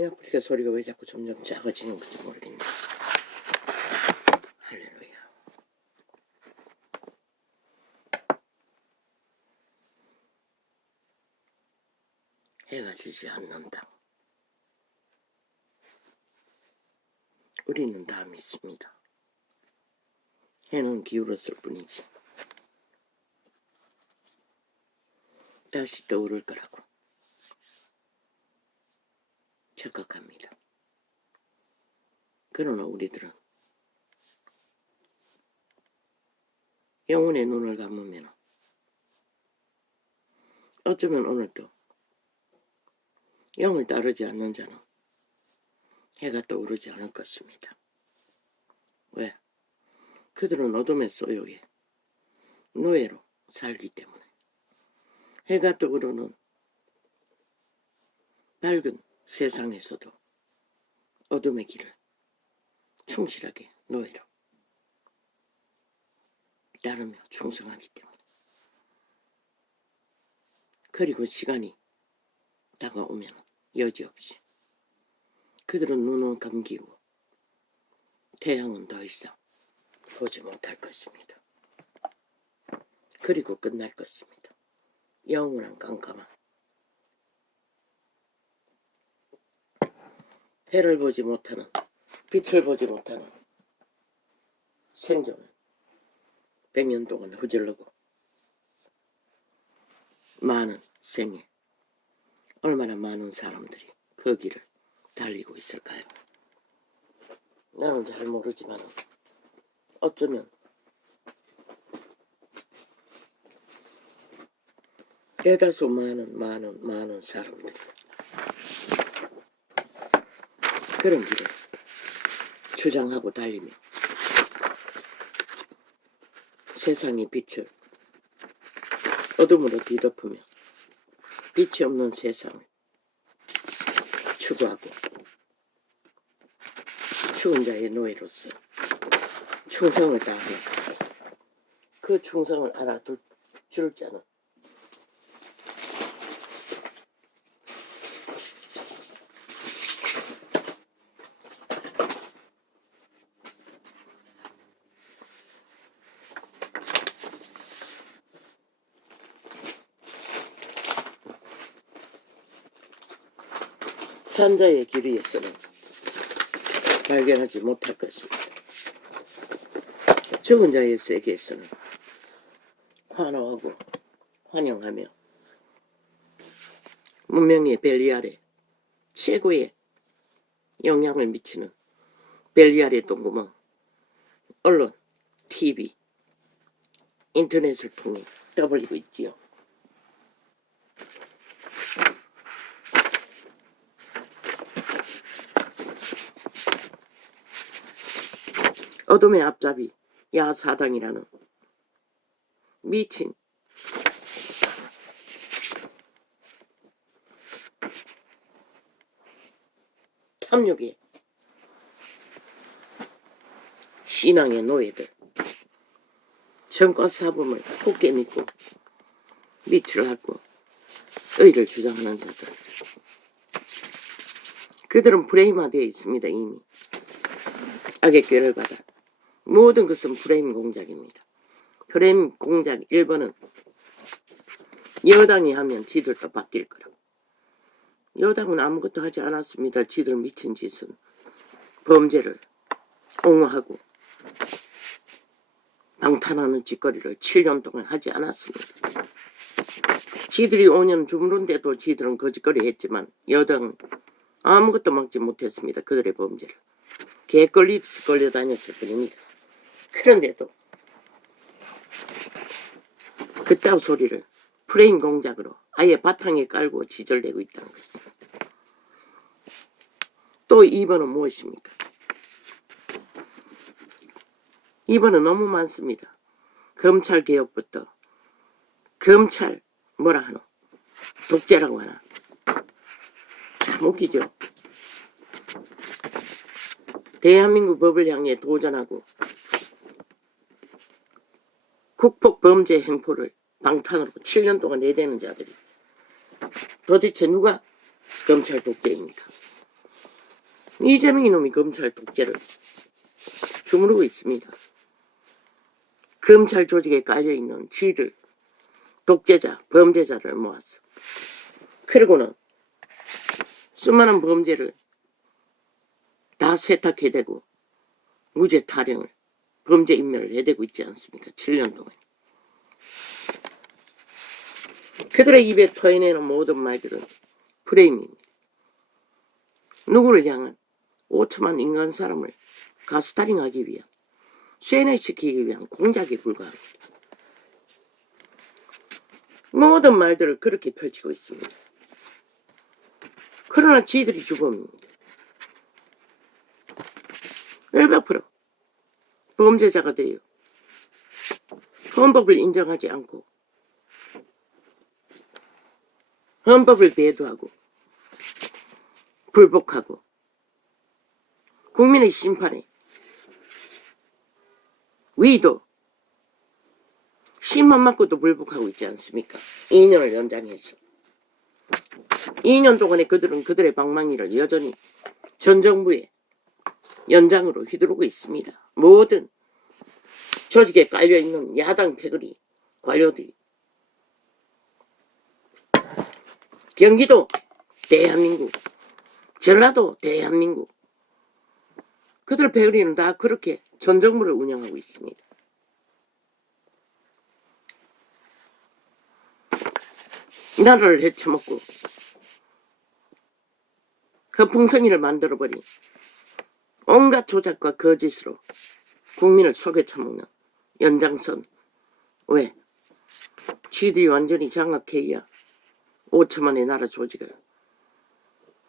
이 아프리카 소리가 왜 자꾸 점점 작아지는 건지 모르겠네. 할렐루야. 해가 지지 않는다. 우리는 다 믿습니다. 해는 기울었을 뿐이지 다시 떠오를 거라고 착각합니다. 그러나 우리들은 영혼의 눈을 감으면 어쩌면 오늘도 영을 따르지 않는 자는 해가 떠오르지 않을 것입니다. 왜? 그들은 어둠의 소욕에 노예로 살기 때문에 해가 떠오르는 밝은 세상에서도 어둠의 길을 충실하게 노예로 따르며 충성하기 때문에 그리고 시간이 다가오면 여지없이 그들은 눈은 감기고 태양은 더 이상 보지 못할 것입니다. 그리고 끝날 것입니다. 영원한 깜깜한 해를 보지 못하는 빛을 보지 못하는 생존을 100년 동안 흐르고 많은 생에 얼마나 많은 사람들이 그 길을 달리고 있을까요? 나는 잘 모르지만 어쩌면 대다수 많은 사람들이 그런 길을 주장하고 달리며 세상의 빛을 어둠으로 뒤덮으며 빛이 없는 세상을 추구하고 추운 자의 노예로서 충성을 다하는 그 충성을 알아둘 줄 자는 산자의 길 위에서는 발견하지 못할 것입니다. 죽은 자의 세계에서는 환호하고 환영하며 문명의 벨리 아래 최고의 영향을 미치는 벨리 아래 동구멍 언론, TV, 인터넷을 통해 떠벌리고 있지요. 어둠의 앞잡이 야사당이라는 미친 탐욕의 신앙의 노예들, 정과사범을 굳게 믿고 리치를 앓고 의를 주장하는 자들, 그들은 프레임화되어 있습니다. 이미 악의 꾀를 받아 모든 것은 프레임 공작입니다. 프레임 공작 1번은 여당이 하면 지들도 바뀔 거라고. 여당은 아무것도 하지 않았습니다. 지들 미친 짓은 범죄를 옹호하고 방탄하는 짓거리를 7년 동안 하지 않았습니다. 지들이 5년 주무른데도 지들은 거짓거리 했지만 여당은 아무것도 막지 못했습니다. 그들의 범죄를. 개걸리듯이 걸려다녔을 뿐입니다. 그런데도 그따위 소리를 프레임 공작으로 아예 바탕에 깔고 지절내고 있다는 것입니다. 또 2번은 무엇입니까? 2번은 너무 많습니다. 검찰 개혁부터 검찰 뭐라 하노? 독재라고 하나? 참 웃기죠. 대한민국 법을 향해 도전하고 국폭 범죄 행포를 방탄으로 7년 동안 내대는 자들이 도대체 누가 검찰 독재입니까? 이재명 이놈이 검찰 독재를 주무르고 있습니다. 검찰 조직에 깔려있는 쥐를, 독재자, 범죄자를 모았어. 그리고는 수많은 범죄를 다 세탁해대고 무죄 타령을, 범죄 인멸을 해대고 있지 않습니까? 7년 동안. 그들의 입에 터여내는 모든 말들은 프레임입니다. 누구를 향한 5천만 인간 사람을 가스타링하기 위한, 쇠뇌시키기 위한 공작에 불과합니다. 모든 말들을 그렇게 펼치고 있습니다. 그러나 지들이 주범입니다. 100% 범죄자가 되어 헌법을 인정하지 않고 헌법을 배도하고 불복하고 국민의 심판에 위도 심한 맞고도 불복하고 있지 않습니까? 2년을 연장해서 2년 동안에 그들은 그들의 방망이를 여전히 전 정부의 연장으로 휘두르고 있습니다. 모든 조직에 깔려있는 야당 패거리 관료들이 경기도 대한민국, 전라도 대한민국, 그들 패거리는 다 그렇게 전 정부를 운영하고 있습니다. 나라를 헤쳐먹고 허풍성이를 만들어버린 온갖 조작과 거짓으로 국민을 속여 처먹는 연장선. 왜? 쥐들이 완전히 장악해야 5천만의 나라 조직을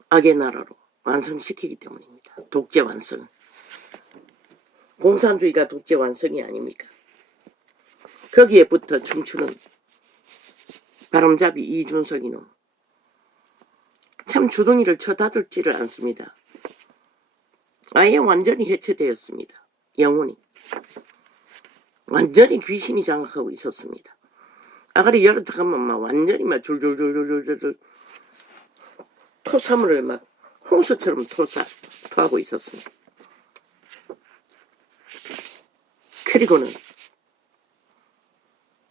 악의 나라로 완성시키기 때문입니다. 독재 완성. 공산주의가 독재 완성이 아닙니까? 거기에 붙어 춤추는 바람잡이 이준석 이놈. 참 주둥이를 쳐다들지를 않습니다. 아예 완전히 해체되었습니다. 영혼이. 완전히 귀신이 장악하고 있었습니다. 아가리 열었다가만 막 완전히 막 줄줄줄줄줄줄 토사물을 막 홍수처럼 토하고 있었습니다. 그리고는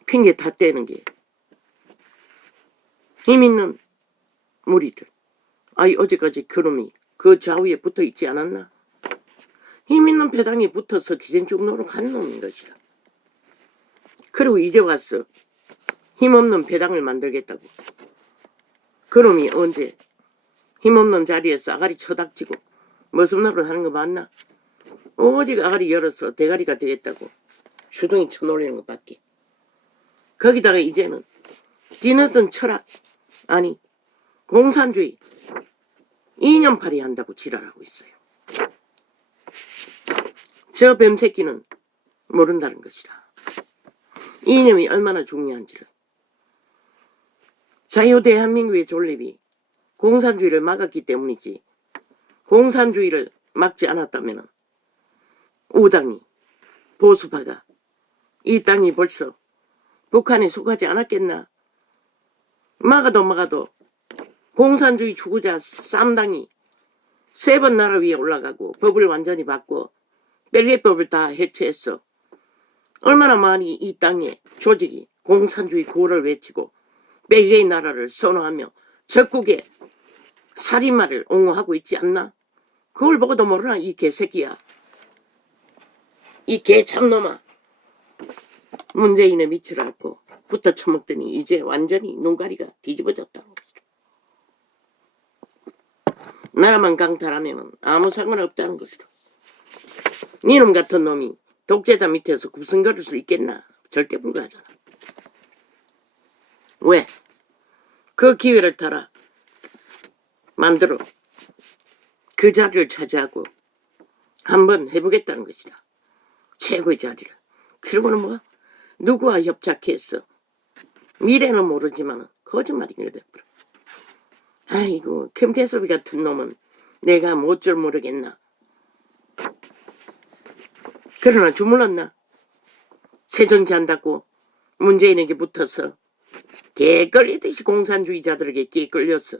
핑계 다 떼는 게 힘 있는 무리들. 아이 어제까지 그놈이 그 좌우에 붙어 있지 않았나? 힘 있는 배당에 붙어서 기생충노로 간 놈인 것이라. 그리고 이제 와서 힘없는 배당을 만들겠다고. 그놈이 언제 힘없는 자리에서 아가리 쳐닥치고 머슴노릇 하는 거 맞나? 오직 아가리 열어서 대가리가 되겠다고 주둥이 쳐놀리는 것밖에. 거기다가 이제는 뒤늦은 철학, 아니 공산주의 이념팔이 한다고 지랄하고 있어요. 저 뱀새끼는 모른다는 것이라. 이념이 얼마나 중요한지를. 자유대한민국의 존립이 공산주의를 막았기 때문이지, 공산주의를 막지 않았다면 우당이, 보수파가 이 땅이 벌써 북한에 속하지 않았겠나? 막아도 공산주의 추구자 쌈당이 3번 나라 위에 올라가고 법을 완전히 바꿔 벨기에법을 다 해체했어. 얼마나 많이 이 땅에 조직이 공산주의 구호를 외치고 벨기에 나라를 선호하며 적국의 살인마를 옹호하고 있지 않나? 그걸 보고도 모르나 이 개새끼야. 이 개참놈아. 문재인의 밑을 앓고 붙어 처먹더니 이제 완전히 눈가리가 뒤집어졌다는 것이다. 나라만 강탈하면 아무 상관없다는 것이다. 니놈 같은 놈이 독재자 밑에서 구성거릴 수 있겠나? 절대 불가하잖아. 왜? 그 기회를 타라 만들어 그 자리를 차지하고 한번 해보겠다는 것이다. 최고의 자리를. 그리고는 뭐 누구와 협작했어? 미래는 모르지만 거짓말이긴 100%. 아이고 김태섭이 같은 놈은 내가 못 줄 모르겠나. 그러나 주물렀나? 새정치 한다고 문재인에게 붙어서 개 끌리듯이 공산주의자들에게 끼 끌렸어.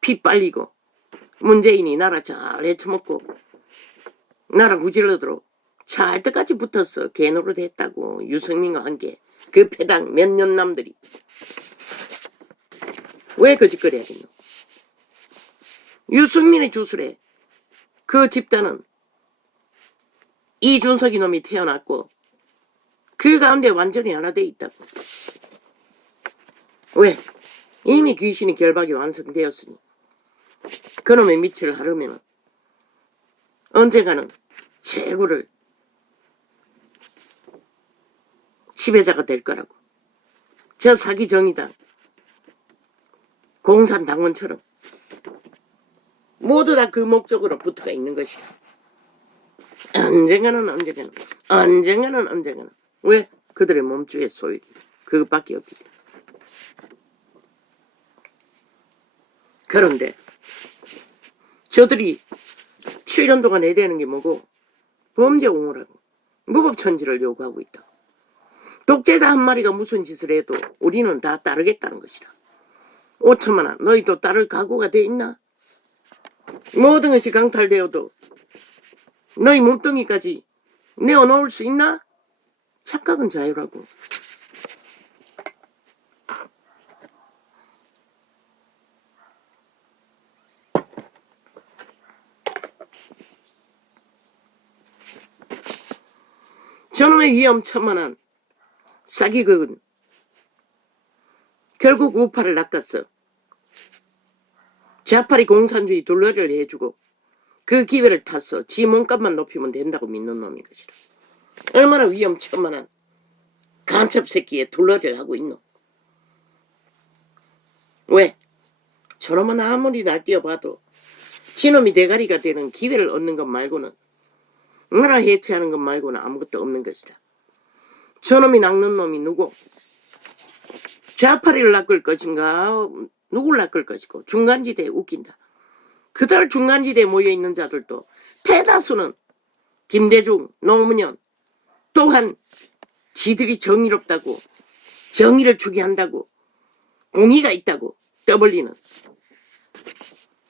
피 빨리고 문재인이 나라 잘 헤쳐먹고 나라 구질러도록 잘 때까지 붙었어. 개노릇 했다고. 유승민과 함께 그 패당 몇 년남들이. 왜 거짓거리 하겠노? 유승민의 주술에 그 집단은 이준석이 놈이 태어났고 그 가운데 완전히 하나 돼 있다고. 왜? 이미 귀신이 결박이 완성되었으니 그놈의 밑을 하려면 언젠가는 최고를 지배자가 될 거라고. 저 사기 정의당 공산당원처럼 모두 다 그 목적으로 붙어가 있는 것이다. 언젠가는 왜? 그들의 몸주의 소유기 그것밖에 없기 때문에. 그런데 저들이 7년 동안 해대는 게 뭐고? 범죄 옹호라고 무법천지를 요구하고 있다. 독재자 한 마리가 무슨 짓을 해도 우리는 다 따르겠다는 것이다. 5천만 원 너희도 따를 각오가 돼 있나? 모든 것이 강탈되어도 너희 몸뚱이까지 내어놓을 수 있나? 착각은 자유라고. 저놈의 위험천만한 사기극은 결국 우파를 낚았어. 좌파리 공산주의 둘러리를 해주고 그 기회를 탔어. 지 몸값만 높이면 된다고 믿는 놈인 것이라. 얼마나 위험천만한 간첩 새끼에 둘러리를 하고 있노. 왜? 저놈은 아무리 날뛰어봐도 지놈이 대가리가 되는 기회를 얻는 것 말고는 나라 해체하는 것 말고는 아무것도 없는 것이다. 저놈이 낚는 놈이 누구? 좌파리를 낚을 것인가? 누굴 낚을 것이고 중간지대에 웃긴다. 그들 중간지대에 모여있는 자들도 대다수는 김대중, 노무현 또한 지들이 정의롭다고 정의를 추구한다고 공의가 있다고 떠벌리는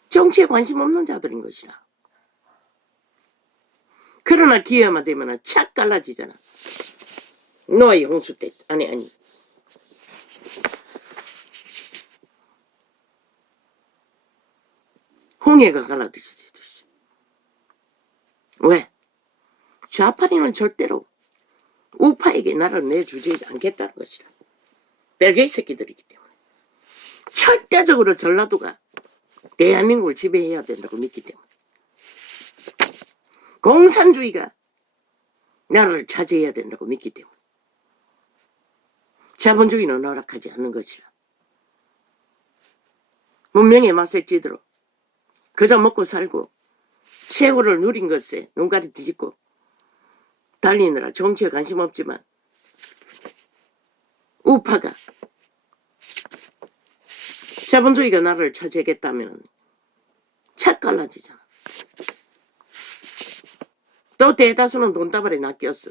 정치에 관심 없는 자들인 것이라. 그러나 기회만 되면 착 갈라지잖아. 노아의 홍수 때 아니 홍해가 갈라지듯이. 왜? 좌파리는 절대로 우파에게 나라를 내주지 않겠다는 것이라. 별개의 새끼들이기 때문에. 절대적으로 전라도가 대한민국을 지배해야 된다고 믿기 때문에. 공산주의가 나라를 차지해야 된다고 믿기 때문에. 자본주의는 허락하지 않는 것이라. 문명의 맛을 찌들어 그저 먹고 살고 최고를 누린 것에 눈가리 뒤집고 달리느라 정치에 관심 없지만 우파가 자본주의가 나라를 차지하겠다면 착 갈라지잖아. 또 대다수는 돈다발에 낚였어.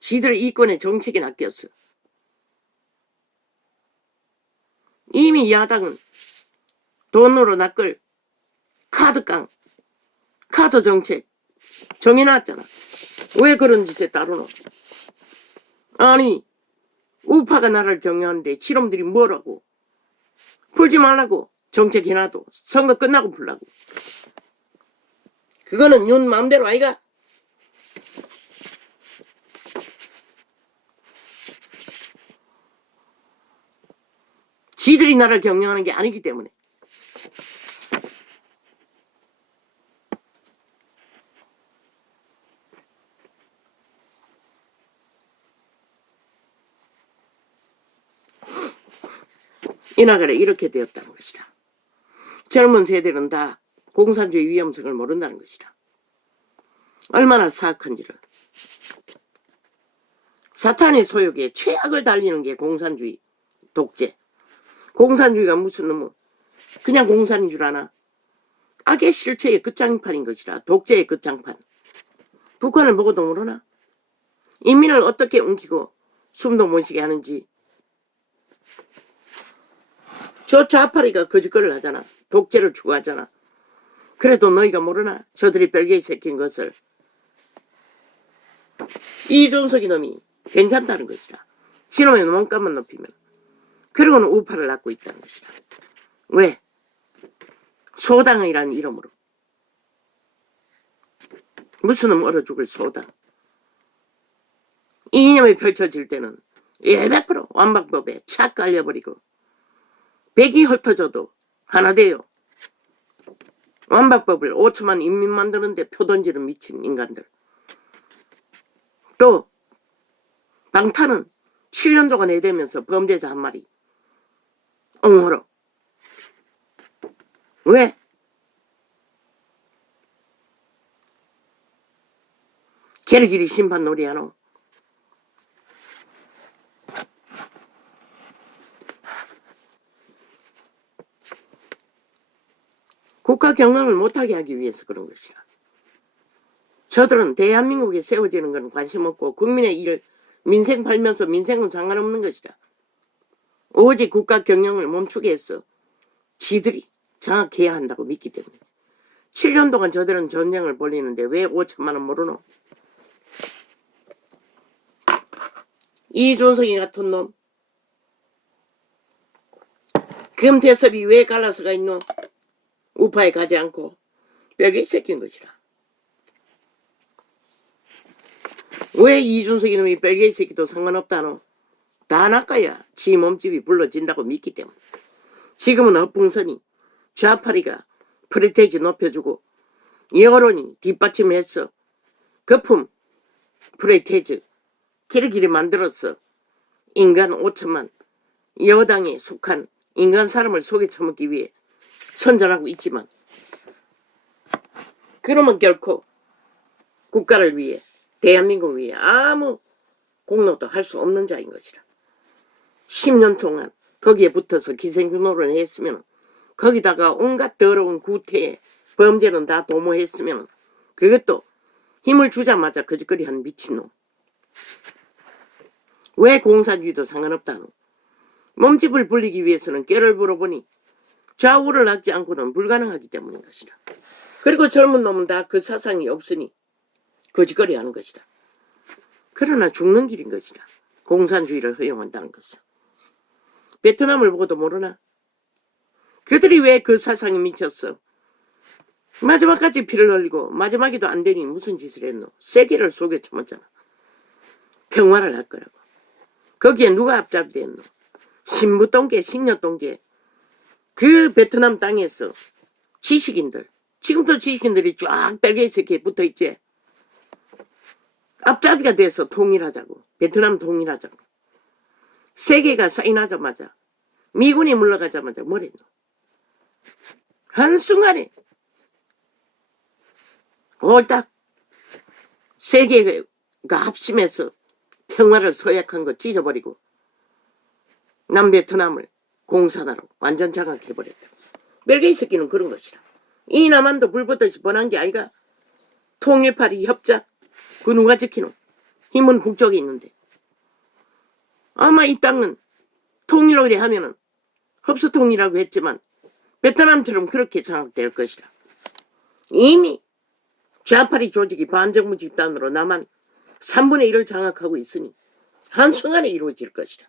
지들 이권의 정책에 낚였어. 이미 야당은 돈으로 낚을 카드깡, 카드 정책 정해놨잖아. 왜 그런 짓에 따르노? 아니 우파가 나라를 경영하는데 지놈들이 뭐라고? 풀지 말라고 정책 해놔도 선거 끝나고 풀라고. 그거는 윤 마음대로 아이가? 지들이 나라를 경영하는 게 아니기 때문에. 이 나라가 이렇게 되었다는 것이다. 젊은 세대는 다 공산주의 위험성을 모른다는 것이다. 얼마나 사악한지를. 사탄의 소욕에 최악을 달리는 게 공산주의, 독재. 공산주의가 무슨 놈은 그냥 공산인 줄 아나? 악의 실체의 끝장판인 것이라. 독재의 끝장판. 북한을 보고도 모르나? 인민을 어떻게 옮기고 숨도 못 쉬게 하는지. 저 좌파리가 거짓거리를 하잖아. 독재를 추구하잖아. 그래도 너희가 모르나? 저들이 별개의 새끼인 것을. 이준석이 놈이 괜찮다는 것이다. 지놈의 몸값만 높이면. 그러고는 우파를 낳고 있다는 것이다. 왜? 소당이라는 이름으로. 무슨 놈 얼어 죽을 소당. 이 이념이 펼쳐질 때는 100% 완방법에 착 깔려버리고 백이 흩어져도 하나 돼요. 완방법을 5천만 인민 만드는데 표 던지는 미친 인간들. 또 방탄은 7년 동안 해대면서 범죄자 한 마리 옹호로. 왜? 길길이 심판 놀이하노? 국가 경영을 못하게 하기 위해서 그런 것이다. 저들은 대한민국에 세워지는 건 관심 없고 국민의 일, 민생 팔면서 민생은 상관없는 것이다. 오직 국가 경영을 멈추게 해서 지들이 장악해야 한다고 믿기 때문에. 7년 동안 저들은 전쟁을 벌리는데 왜 5천만 원 모르노? 이준석이 같은 놈. 금태섭이 왜 갈라서가 있노? 우파에 가지 않고 별개 새끼인 것이라. 왜 이준석이 놈이 별개 새끼도 상관없다노? 다 낚아야 지 몸집이 불러진다고 믿기 때문에. 지금은 업붕선이 좌파리가 프리테이지 높여주고 여론이 뒷받침했어. 거품 프리테이지 길이길이 만들었어. 인간 5천만 여당에 속한 인간 사람을 속에 처먹기 위해 선전하고 있지만 그러면 결코 국가를 위해 대한민국을 위해 아무 공로도 할 수 없는 자인 것이라. 10년 동안 거기에 붙어서 기생충노를 했으면 거기다가 온갖 더러운 구태에 범죄는 다 도모했으면 그것도 힘을 주자마자 거짓거리하는 미친놈. 왜 공산주의도 상관없다노? 몸집을 불리기 위해서는 꾀를 불어보니 좌우를 낚지 않고는 불가능하기 때문인 것이다. 그리고 젊은 놈은 다 그 사상이 없으니 거짓거리하는 것이다. 그러나 죽는 길인 것이다. 공산주의를 허용한다는 것은. 베트남을 보고도 모르나? 그들이 왜 그 사상에 미쳤어? 마지막까지 피를 흘리고 마지막에도 안 되니 무슨 짓을 했노? 세계를 속여 쳐먹잖아. 평화를 할 거라고. 거기에 누가 앞잡이됐노? 신부똥개, 신녀똥개. 그 베트남 땅에서 지식인들, 지금도 지식인들이 쫙 별개 새끼에 붙어있지. 앞잡이가 돼서 통일하자고. 베트남 통일하자고. 세계가 사인하자마자 미군이 물러가자마자 뭐랬노? 한순간에 홀딱 세계가 합심해서 평화를 서약한 거 찢어버리고 남베트남을 공산화로 완전 장악해버렸다. 별개의 새끼는 그런 것이라. 이 남한도 불붙듯이 번한 게 아이가. 통일파리 협작 그 누가 지키노? 힘은 북쪽에 있는데. 아마 이 땅은 통일로 그래 하면은 흡수통이라고 했지만 베트남처럼 그렇게 장악될 것이라. 이미 좌파리 조직이 반정부 집단으로 남한 3분의 1을 장악하고 있으니 한순간에 이루어질 것이라.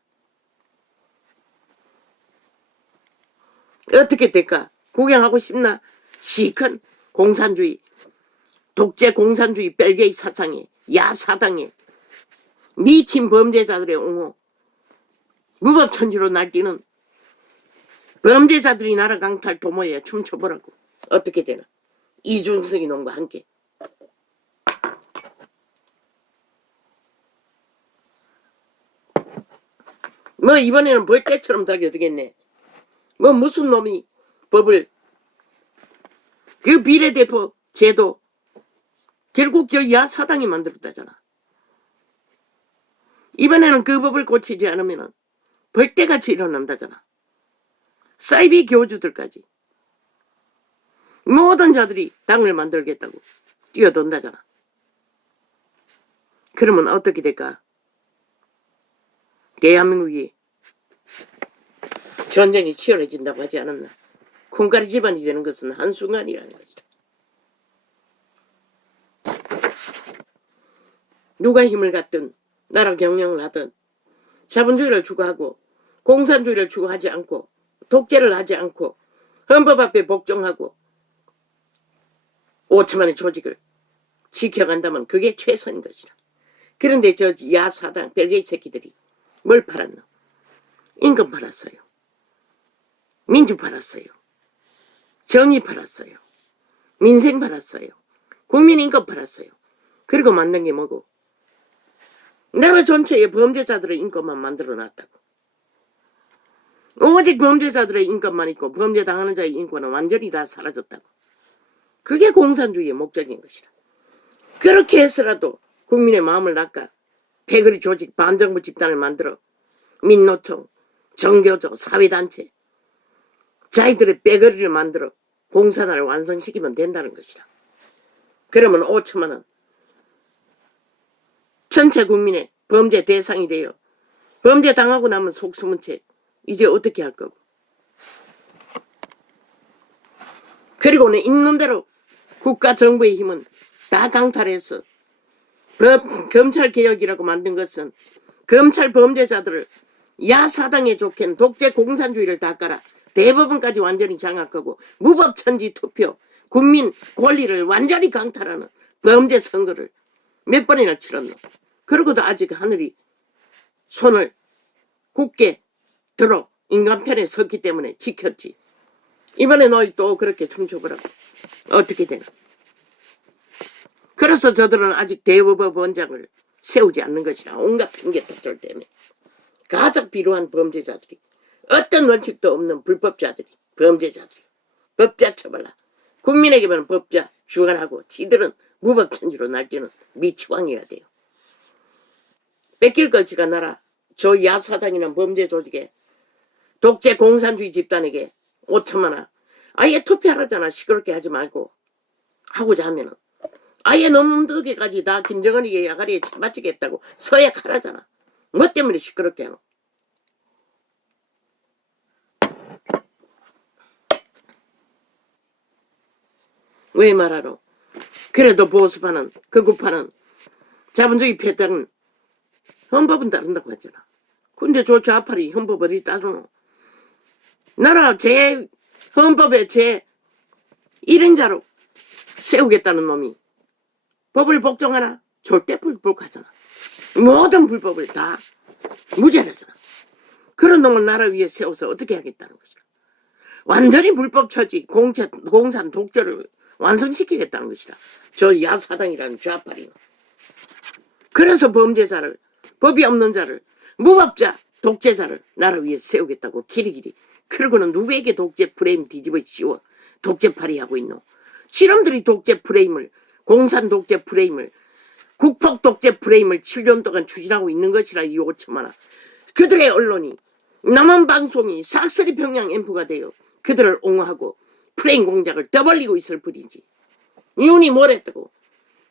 어떻게 될까? 구경하고 싶나? 시큰 공산주의, 독재 공산주의 별개의 사상에, 야사당에, 미친 범죄자들의 옹호, 무법천지로 날뛰는 범죄자들이 나라 강탈 도모에 춤춰보라고. 어떻게 되나? 이준석이 놈과 함께. 뭐 이번에는 벌떼처럼 달게 되겠네. 뭐 무슨 놈이 법을 그 비례대표 제도 결국 저 야사당이 만들었다잖아. 이번에는 그 법을 고치지 않으면 벌떼같이 일어난다잖아. 사이비 교주들까지 모든 자들이 당을 만들겠다고 뛰어든다잖아. 그러면 어떻게 될까? 대한민국이 전쟁이 치열해진다고 하지 않았나? 콩가리 집안이 되는 것은 한순간이라는 것이다. 누가 힘을 갖든 나라 경영을 하든 자본주의를 추구하고 공산주의를 추구하지 않고 독재를 하지 않고 헌법 앞에 복종하고 5천만의 조직을 지켜간다면 그게 최선인 것이다. 그런데 저 야사당 별개의 새끼들이 뭘 팔았나? 임금 팔았어요. 민주 팔았어요. 정의 팔았어요. 민생 팔았어요. 국민임금 팔았어요. 그리고 만든 게 뭐고? 나라 전체의 범죄자들의 인권만 만들어놨다고. 오직 범죄자들의 인권만 있고 범죄 당하는 자의 인권은 완전히 다 사라졌다고. 그게 공산주의의 목적인 것이다. 그렇게 해서라도 국민의 마음을 낚아 패거리 조직 반정부 집단을 만들어 민노총, 정교조, 사회단체 자기들의 빼거리를 만들어 공산화를 완성시키면 된다는 것이다. 그러면 5천만 원 전체 국민의 범죄 대상이 되어 범죄 당하고 나면 속수문 채 이제 어떻게 할 거고. 그리고는 있는 대로 국가 정부의 힘은 다 강탈해서 검찰개혁이라고 만든 것은 검찰 범죄자들을 야사당에 좋겐 독재 공산주의를 다 깔아 대법원까지 완전히 장악하고 무법천지 투표 국민 권리를 완전히 강탈하는 범죄 선거를 몇 번이나 치렀노. 그러고도 아직 하늘이 손을 굳게 들어 인간 편에 섰기 때문에 지켰지. 이번에 너희 또 그렇게 춤춰보라고. 어떻게 되나. 그래서 저들은 아직 대법원장을 세우지 않는 것이라. 온갖 핑계탑절 때문에. 가장 필요한 범죄자들이 어떤 원칙도 없는 불법자들이 범죄자들이 법자 처벌라. 국민에게만 법자 주관하고 지들은 무법천지로 날뛰는 미치광이가 돼요. 뺏길 것이가 나라 저 야사당이나 범죄 조직에 독재 공산주의 집단에게 5천만 원 아예 투표하라잖아. 시끄럽게 하지 말고. 하고자 하면은 아예 놈들에게까지 다 김정은에게 야가리에 처맞추겠다고 서약하라잖아. 뭐 때문에 시끄럽게 하노? 왜 말하노? 그래도 보수파는 극우파는 자본주의 패당은 헌법은 따른다고 했잖아. 근데 저 좌파리 헌법 어디 따르노? 나라 헌법에 제 1행자로 세우겠다는 놈이 법을 복종하나? 절대 불복하잖아. 모든 불법을 다 무죄하잖아. 그런 놈을 나라 위에 세워서 어떻게 하겠다는 것이야. 완전히 불법 처지 공산 독재를 완성시키겠다는 것이다. 저 야사당이라는 좌파리는. 그래서 범죄자를 법이 없는 자를 무법자 독재자를 나라 위에 세우겠다고 길이길이. 그러고는 누구에게 독재 프레임 뒤집어 씌워 독재팔이 하고 있노. 실험들이 독재 프레임을 공산 독재 프레임을 국폭 독재 프레임을 7년 동안 추진하고 있는 것이라. 이 5천만 원 그들의 언론이 남한 방송이 싹쓸이 평양 앰프가 되어 그들을 옹호하고 프레임 공작을 떠벌리고 있을 뿐이지. 윤이 뭘 했다고.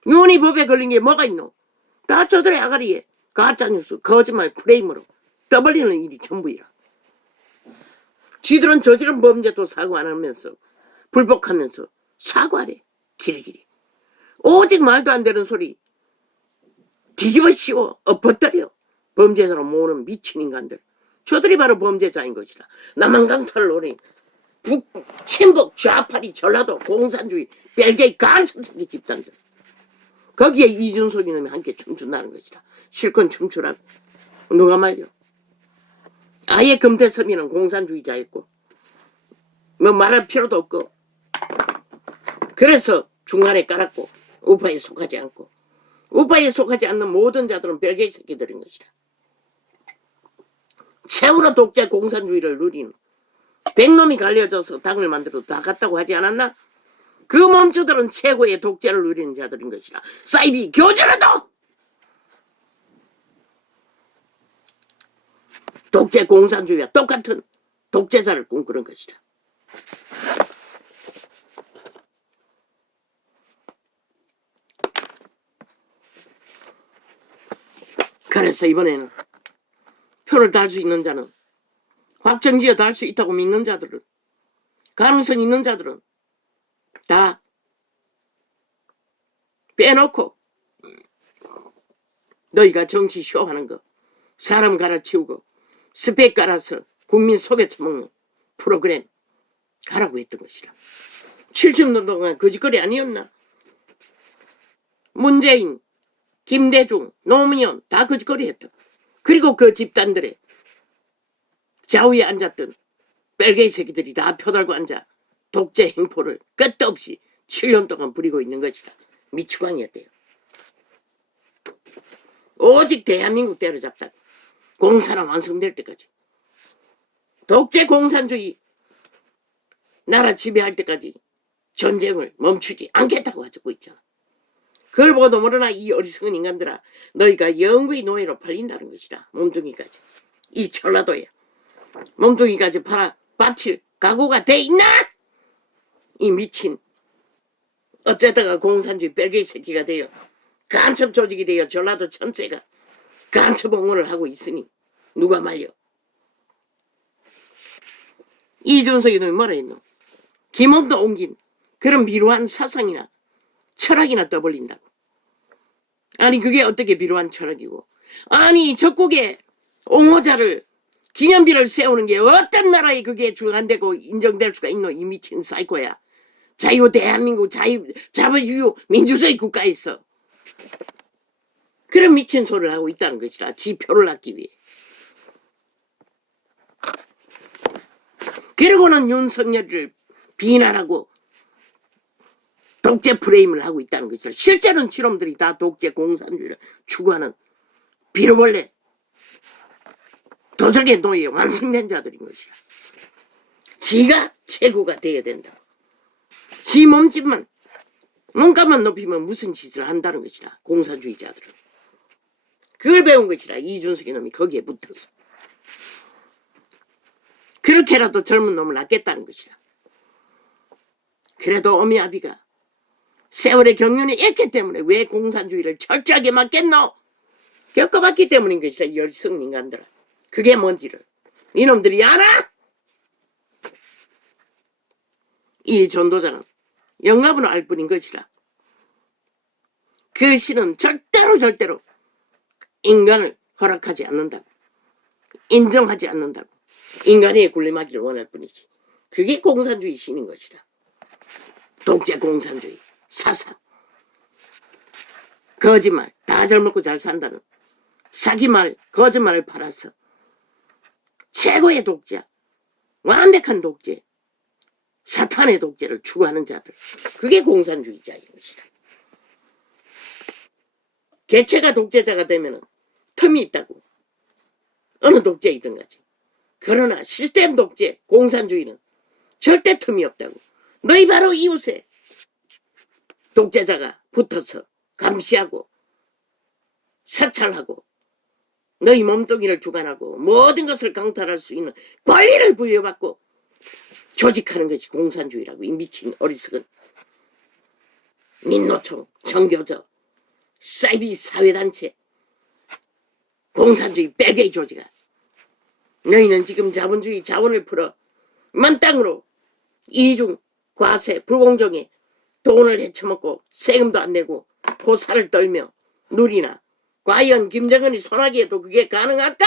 윤이 법에 걸린 게 뭐가 있노. 다 저들의 아가리에 가짜뉴스 거짓말 프레임으로 떠벌리는 일이 전부이라. 쥐들은 저지른 범죄도 사고 안 하면서 불복하면서 사과래. 길이길이. 오직 말도 안 되는 소리 뒤집어 씌워 엎어뜨려 범죄자로 모으는 미친 인간들. 저들이 바로 범죄자인 것이라. 남한 강탈을 노린 친북 좌파리 전라도 공산주의 별개의 간첩새끼 집단들. 거기에 이준석 이놈이 함께 춤춘다는 것이라. 실컷 춤추라고. 누가 말려. 아예 금태섭이는 공산주의자였고 뭐 말할 필요도 없고 그래서 중간에 깔았고 우파에 속하지 않고 우파에 속하지 않는 모든 자들은 별개의 새끼들인 것이라. 최후로 독재 공산주의를 누리는 백놈이 갈려져서 당을 만들어도 다 갔다고 하지 않았나? 그 몸주들은 최고의 독재를 누리는 자들인 것이라. 사이비 교제라도 독재 공산주의와 똑같은 독재자를 꿈꾸는 것이라. 그래서 이번에는 표를 달 수 있는 자는 확정지어 달 수 있다고 믿는 자들은 가능성 있는 자들은 다 빼놓고 너희가 정치 쇼하는 거, 사람 갈아치우고 스펙 깔아서 국민 속여 처먹는 프로그램 하라고 했던 것이라. 70년 동안 거짓거리 아니었나? 문재인, 김대중, 노무현 다 거짓거리 했다. 그리고 그 집단들의 좌우에 앉았던 뺄개이 새끼들이 다 펴달고 앉아 독재 행포를 끝도 없이 7년 동안 부리고 있는 것이다. 미치광이었대요. 오직 대한민국 때려잡다. 공산화 완성될 때까지. 독재 공산주의 나라 지배할 때까지 전쟁을 멈추지 않겠다고 하고 있잖아. 그걸 보고도 모르나 이 어리석은 인간들아, 너희가 영구히 노예로 팔린다는 것이다. 몸뚱이까지. 이 전라도에 몸뚱이까지 바칠 각오가 돼 있나? 이 미친 어쩌다가 공산주의 뺄개이 새끼가 되어 간첩 조직이 되어 전라도 전체가 간첩 옹호를 하고 있으니 누가 말려? 이준석이 너 뭐라 했노? 김원도 옮긴 그런 비루한 사상이나 철학이나 떠벌린다고. 아니 그게 어떻게 비루한 철학이고, 아니 적국의 옹호자를 기념비를 세우는 게 어떤 나라에 그게 주관되고 인정될 수가 있노? 이 미친 사이코야. 자유 대한민국 자본주의 민주주의 국가에 있어 그런 미친 소리를 하고 있다는 것이라. 지 표를 얻기 위해. 그러고는 윤석열을 비난하고 독재 프레임을 하고 있다는 것이라. 실제로는 지놈들이 다 독재 공산주의를 추구하는 비로벌레 도적의 노예 완성된 자들인 것이라. 지가 최고가 돼야 된다. 지 몸집만 몸값만 높이면 무슨 짓을 한다는 것이라. 공산주의자들은 그걸 배운 것이라. 이준석이 놈이 거기에 붙어서 그렇게라도 젊은 놈을 낳겠다는 것이라. 그래도 어미 아비가 세월의 경륜이 있기 때문에 왜 공산주의를 철저하게 막겠노? 겪어봤기 때문인 것이라. 이 열성 인간들아, 그게 뭔지를 이놈들이 알아? 이 전도자는 영감은 알 뿐인 것이라. 그 신은 절대로 인간을 허락하지 않는다고, 인정하지 않는다고, 인간의 군림하기를 원할 뿐이지. 그게 공산주의 신인 것이라. 독재 공산주의 사상, 거짓말, 다 잘 먹고 잘 산다는 사기말, 거짓말을 팔아서 최고의 독재, 완벽한 독재, 사탄의 독재를 추구하는 자들, 그게 공산주의자인 것이다. 개체가 독재자가 되면 틈이 있다고, 어느 독재이든 가지. 그러나 시스템 독재, 공산주의는 절대 틈이 없다고. 너희 바로 이웃에 독재자가 붙어서 감시하고 사찰하고 너희 몸뚱이를 주관하고 모든 것을 강탈할 수 있는 권리를 부여받고 조직하는 것이 공산주의라고. 이 미친 어리석은 민노총, 정교조, 사이비 사회단체, 공산주의 뺄개이 조직아. 너희는 지금 자본주의 자원을 풀어 만땅으로 이중, 과세, 불공정에 돈을 헤쳐먹고 세금도 안 내고 고사를 떨며 누리나. 과연 김정은이 손아귀에도 그게 가능할까?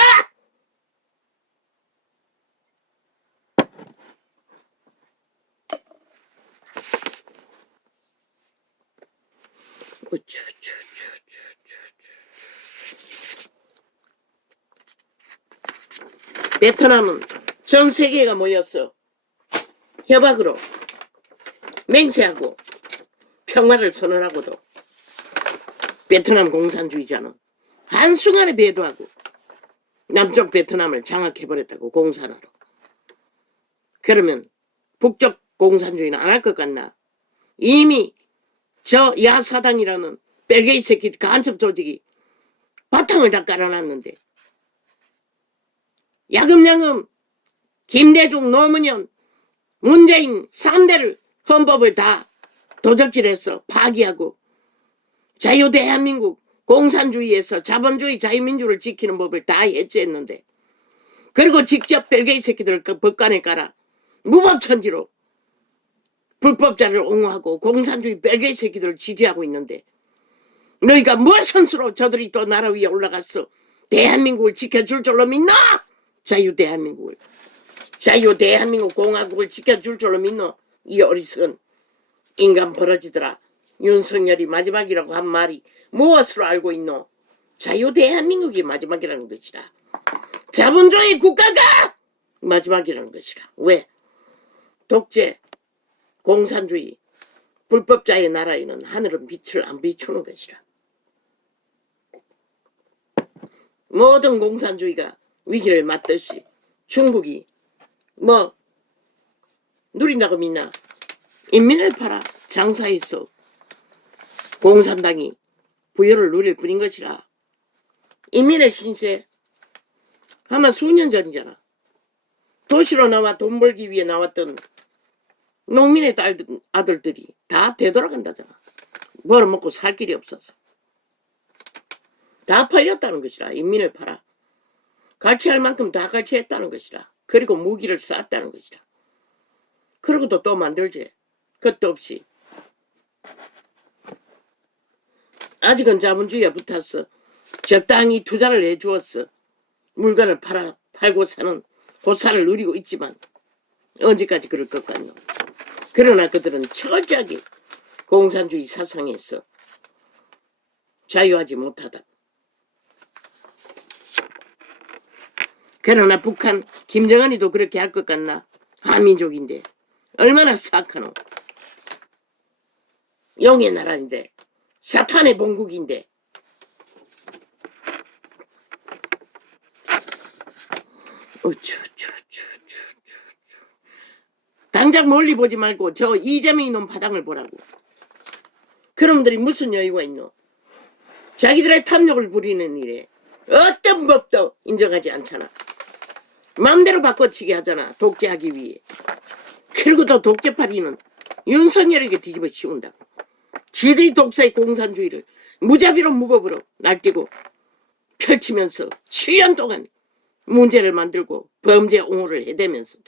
베트남은 전 세계가 모였어. 협약으로 맹세하고 평화를 선언하고도 베트남 공산주의자는 한순간에 배도하고 남쪽 베트남을 장악해버렸다고, 공산화로. 그러면 북쪽 공산주의는 안 할 것 같나? 이미 저 야사당이라는 뺄개이 새끼 간첩 조직이 바탕을 다 깔아놨는데, 야금야금 김대중, 노무현, 문재인 3대를 헌법을 다 도적질해서 파기하고 자유 대한민국 공산주의에서 자본주의 자유민주를 지키는 법을 다 해체했는데, 그리고 직접 뺄개이 새끼들을 그 법관에 깔아 무법천지로 불법자를 옹호하고 공산주의 뺄개이 새끼들을 지지하고 있는데, 너희가 무엇은 수로 저들이 또 나라 위에 올라갔어 대한민국을 지켜줄 줄로 믿나? 자유 대한민국 공화국을 지켜줄 줄로 믿노? 이 어리석은 인간 버러지더라. 윤석열이 마지막이라고 한 말이 무엇으로 알고 있노? 자유 대한민국이 마지막이라는 것이라. 자본주의 국가가 마지막이라는 것이라. 왜? 독재, 공산주의, 불법자의 나라에는 하늘은 빛을 안 비추는 것이라. 모든 공산주의가 위기를 맞듯이 중국이 뭐 누린다고 믿나? 인민을 팔아 장사해서 공산당이 부여를 누릴 뿐인 것이라. 인민의 신세 아마 수년 전이잖아. 도시로 나와 돈 벌기 위해 나왔던 농민의 아들들이 다 되돌아간다잖아. 벌어먹고 살 길이 없어서. 다 팔렸다는 것이라. 인민을 팔아. 갈취할 만큼 다 갈취했다는 것이라. 그리고 무기를 쌌다는 것이라. 그러고도 또 만들지. 끝도 없이. 아직은 자본주의에 붙었어. 적당히 투자를 해주었어. 물건을 팔고 사는 고사를 누리고 있지만 언제까지 그럴 것 같노. 그러나 그들은 철저하게 공산주의 사상에서 자유하지 못하다. 그러나 북한 김정은이도 그렇게 할 것 같나? 한민족인데 얼마나 사악하노. 용의 나라인데 사탄의 본국인데 당장 멀리 보지 말고 저 이재명 이놈 바닥을 보라고. 그놈들이 무슨 여유가 있노. 자기들의 탐욕을 부리는 일에 어떤 법도 인정하지 않잖아. 마음대로 바꿔치기 하잖아. 독재하기 위해. 그리고 또 독재파리는 윤석열에게 뒤집어 씌운다고. 지들이 독사의 공산주의를 무자비로 무법으로 날뛰고 펼치면서 7년 동안 문제를 만들고 범죄 옹호를 해대면서도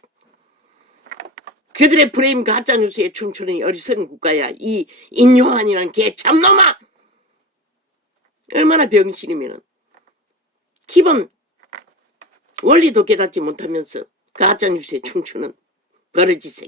그들의 프레임 가짜뉴스에 춤추는 어리석은 국가야. 이 인요한이라는 개 참놈아. 얼마나 병신이면은 기본 원리도 깨닫지 못하면서 가짜뉴스에 춤추는 버러지 새끼.